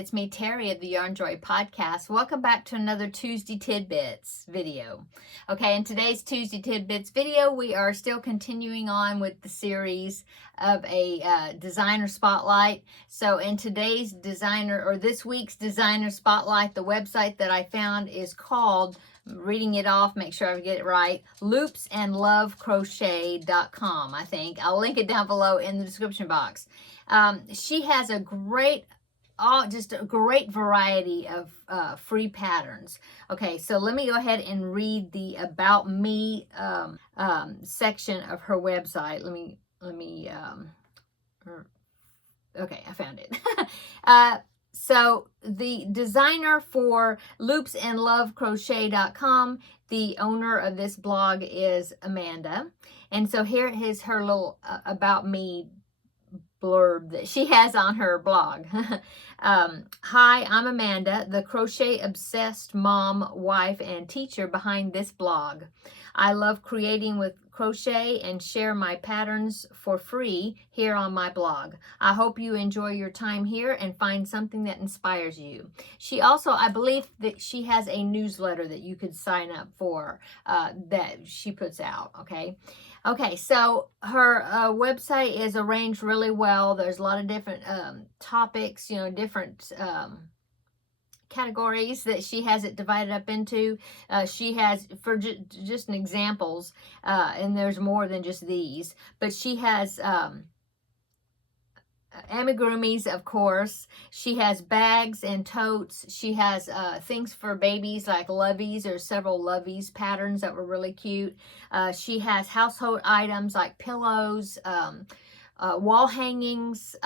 it's me, Terri of the Yarn Joy Podcast. Welcome back to another Tuesday Tidbits video. Okay, in today's Tuesday Tidbits video, we are still continuing on with the series of a designer spotlight. So in today's designer, or this week's designer spotlight, the website that I found is called, reading it off, make sure I get it right, loopsandlovecrochet.com, I think. I'll link it down below in the description box. She has a great, just a great variety of free patterns. Okay, so let me go ahead and read the About Me section of her website. Okay, I found it. So the designer for loopsandlovecrochet.com, the owner of this blog is Amanda. And so here is her little About Me blurb that she has on her blog. Hi, I'm Amanda, the crochet-obsessed mom, wife, and teacher behind this blog. I love creating with crochet and share my patterns for free here on my blog. I hope you enjoy your time here and find something that inspires you. She also, I believe that she has a newsletter that you could sign up for that she puts out, okay? Okay, so her website is arranged really well. There's a lot of different topics, different categories that she has it divided up into. She has, for just an examples, and there's more than just these, but she has amigurumis, of course. She has bags and totes. She has things for babies like loveys. There's several loveys patterns that were really cute. She has household items like pillows, wall hangings,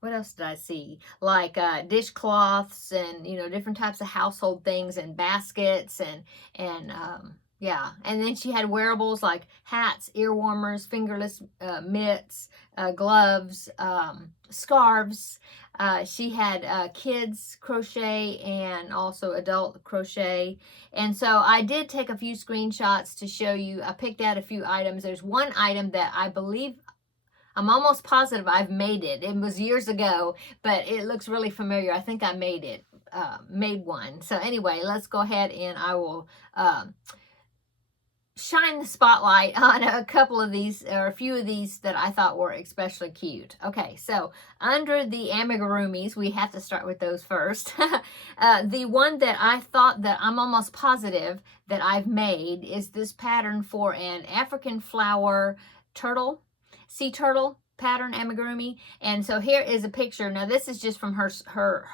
what else did I see? Like dishcloths and, different types of household things and baskets and yeah. And then she had wearables like hats, ear warmers, fingerless mitts, gloves, scarves. She had kids crochet and also adult crochet. And so I did take a few screenshots to show you. I picked out a few items. There's one item that I believe, I'm almost positive I've made it. It was years ago, but it looks really familiar. I think I made one. So anyway, let's go ahead and I will shine the spotlight on a couple of these, or a few of these that I thought were especially cute. Okay, so under the amigurumis, we have to start with those first. The one that I thought that I'm almost positive that I've made is this pattern for an African flower turtle, sea turtle pattern amigurumi. And so here is a picture. Now this is just from her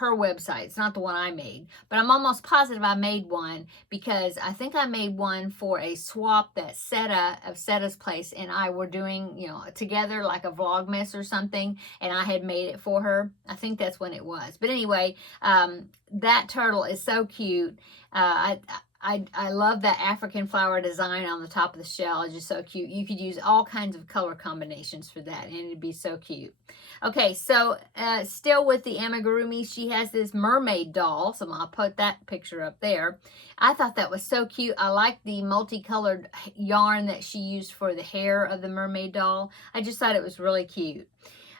website. It's not the one I made, but I'm almost positive I made one because I think I made one for a swap that Seta's place and I were doing, together like a Vlogmas or something, and I had made it for her. I think that's when it was. But anyway, that turtle is so cute. I love that African flower design on the top of the shell. It's just so cute. You could use all kinds of color combinations for that, and it'd be so cute. Okay, so still with the amigurumi, she has this mermaid doll, so I'll put that picture up there. I thought that was so cute. I like the multicolored yarn that she used for the hair of the mermaid doll. I just thought it was really cute.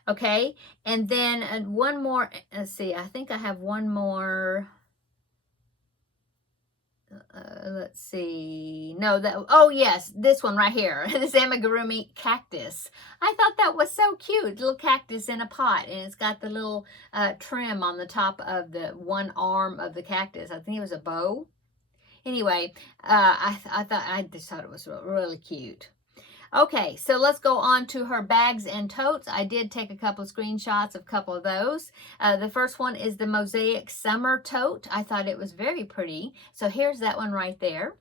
Okay, and then one more, let's see, I think I have one more. Let's see. No, oh yes, this one right here. This amigurumi cactus. I thought that was so cute. Little cactus in a pot, and it's got the little trim on the top of the one arm of the cactus. I think it was a bow. Anyway, I just thought it was really cute. Okay, so let's go on to her bags and totes. I did take a couple of screenshots of a couple of those. The first one is the Mosaic Summer Tote. I thought it was very pretty. So here's that one right there.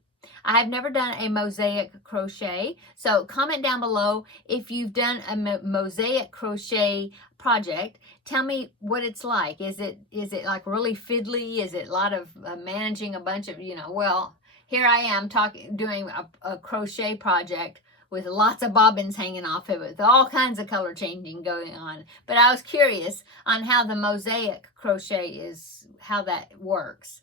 I have never done a mosaic crochet, so comment down below if you've done a mosaic crochet project. Tell me what it's like. Is it like really fiddly? Is it a lot of managing a bunch of, well, here I am doing a crochet project with lots of bobbins hanging off of it, with all kinds of color changing going on. But I was curious on how the mosaic crochet is, how that works.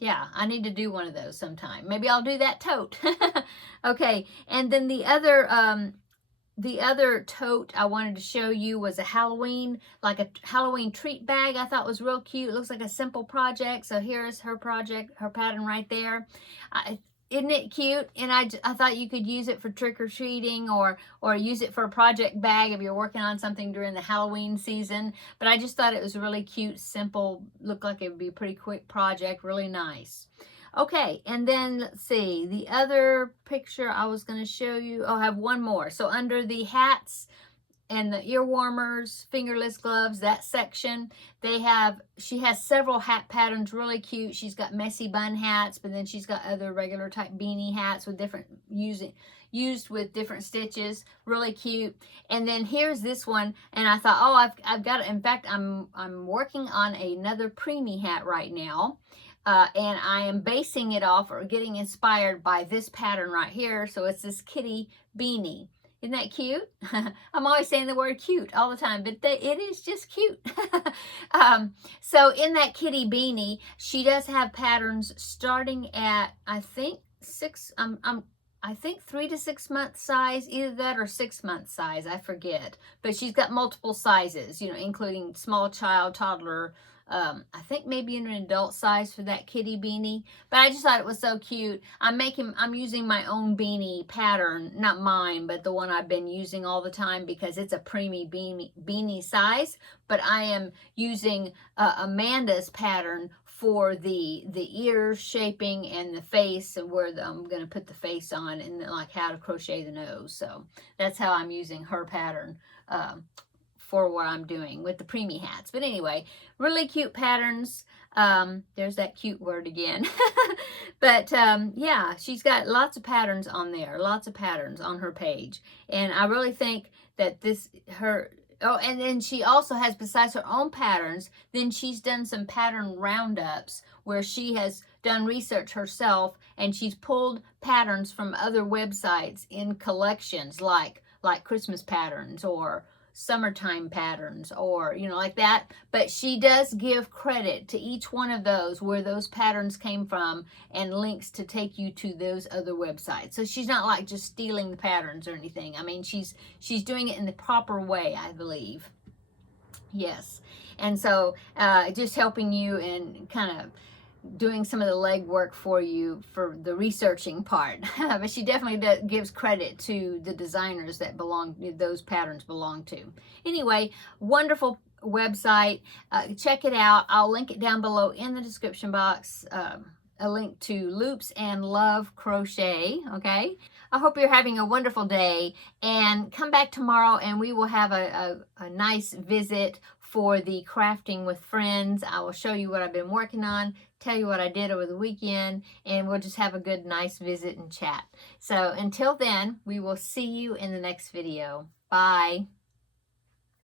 Yeah, I need to do one of those sometime. Maybe I'll do that tote. Okay, and then the other The other tote I wanted to show you was a Halloween, like a Halloween treat bag. I thought was real cute. It looks like a simple project. So here's her project, her pattern right there. Isn't it cute? And I thought you could use it for trick-or-treating or use it for a project bag if you're working on something during the Halloween season. But I just thought it was really cute, simple, looked like it would be a pretty quick project, really nice. Okay, and then let's see, the other picture I was going to show you, I have one more. So under the hats and the ear warmers, fingerless gloves, that section, she has several hat patterns, really cute. She's got messy bun hats, but then she's got other regular type beanie hats with different, used with different stitches, really cute. And then here's this one, and I thought, oh, I've got it. In fact, I'm working on another preemie hat right now. And I am basing it off or getting inspired by this pattern right here. So it's this kitty beanie. Isn't that cute? I'm always saying the word cute all the time, but it is just cute. So in that kitty beanie, she does have patterns starting at, I think, I think 3 to 6 month size, either that or 6 month size, I forget. But she's got multiple sizes, including small child, toddler, I think maybe in an adult size for that kitty beanie. But I just thought it was so cute. I'm using my own beanie pattern, not mine, but the one I've been using all the time because it's a preemie beanie size. But I am using Amanda's pattern for the ear shaping and the face, and where I'm going to put the face on, and like how to crochet the nose. So that's how I'm using her pattern for what I'm doing with the preemie hats. But anyway, really cute patterns. There's that cute word again. But yeah, she's got lots of patterns on there, lots of patterns on her page. And I really think that oh, and then she also has, besides her own patterns, then she's done some pattern roundups where she has done research herself, and she's pulled patterns from other websites in collections like Christmas patterns or summertime patterns, or like that. But she does give credit to each one of those, where those patterns came from, and links to take you to those other websites. So she's not like just stealing the patterns or anything. I mean, she's doing it in the proper way, I believe. Yes. And so just helping you and kind of doing some of the legwork for you for the researching part. But she definitely gives credit to the designers that those patterns belong to. Anyway, wonderful website. Check it out. I'll link it down below in the description box. A link to Loops and Love Crochet. Okay. I hope you're having a wonderful day, and come back tomorrow and we will have a nice visit for the Crafting with Friends. I will show you what I've been working on, tell you what I did over the weekend, and we'll just have a good, nice visit and chat. So until then, we will see you in the next video. Bye.